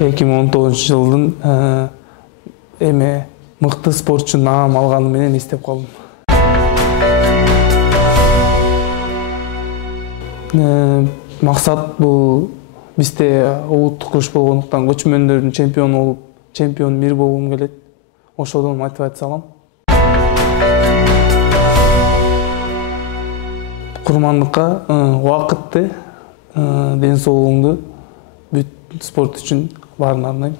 2019 жылдын эме мыкты спортчу наам алганы менен эстеп калдым. Максат бул бизде улуттук күрөш болгондуктан көчмөндөрдүн чемпиону болуп, чемпион мир болгум келет. Ошодон мотивация алам. Курмандыкка убакытты, ден соолугуңду бүт спорт үчүн баарын арнайм.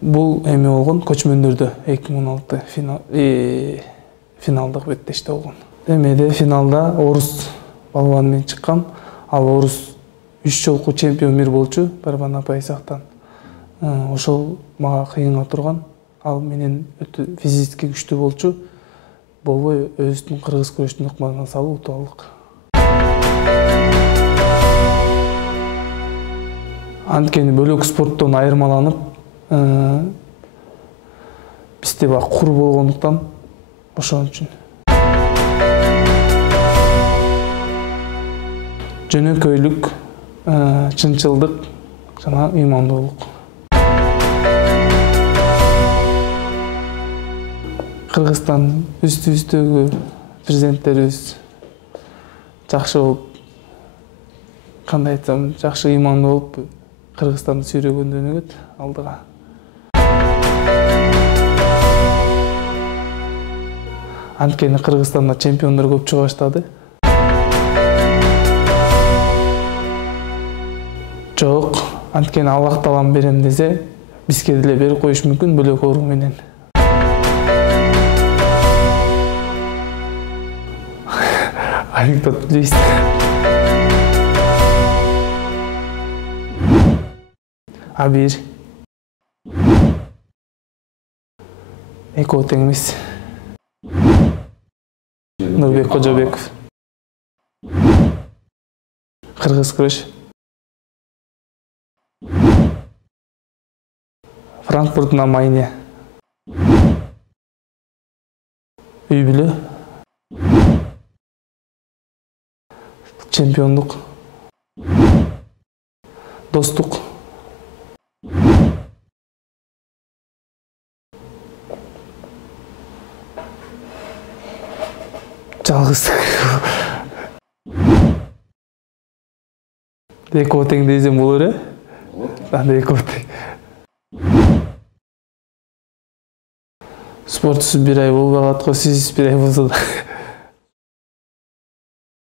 Бул эме болгон көчмөндөрдө 2016 финалдык беттеште болгон. Эмеде финалда орус балбаны менен чыккам. Ал орус 3 жолку чемпион мир болчу Барбан Апайсактан. Ошол мага кыйынга турган. Ал менен өтө физически күчтүү болчу. Болбой өзүнүн кыргыз күрөштүн ыкмагына салып утуп алдык. Анткени бөлөк спорттон айырмаланып, бизде бак кур болгондуктан ошон үчүн. Жөнөкөйлүк, чынчылдык жана ыймандуулук. Кыргызстан үстүбүздөгү президенттерибиз жакшы болуп, кандай айтсам, жакшы ыймандуу болуп, Кыргызстанды сүйрөгөн дөнөгөт алдыга. Анткени Кыргызстанда чемпиондор көп чыга баштады. Жок, анткени Аллах таалам берем десе, бизге деле берип коюш мүмкүн бөлөк орун менен. Анекдот билесиз. Абир. Экөө тең эмес. Нурбек Кожобеков. Кыргыз күрөш. Франкфурт на Майне. Үй бүлө. Чемпиондук. Достук. Жалгыздык. Экөө тең десем болор э? Анда экөө тең. Спортсуз бир ай болбой калат го, сизсиз бир ай болсо да.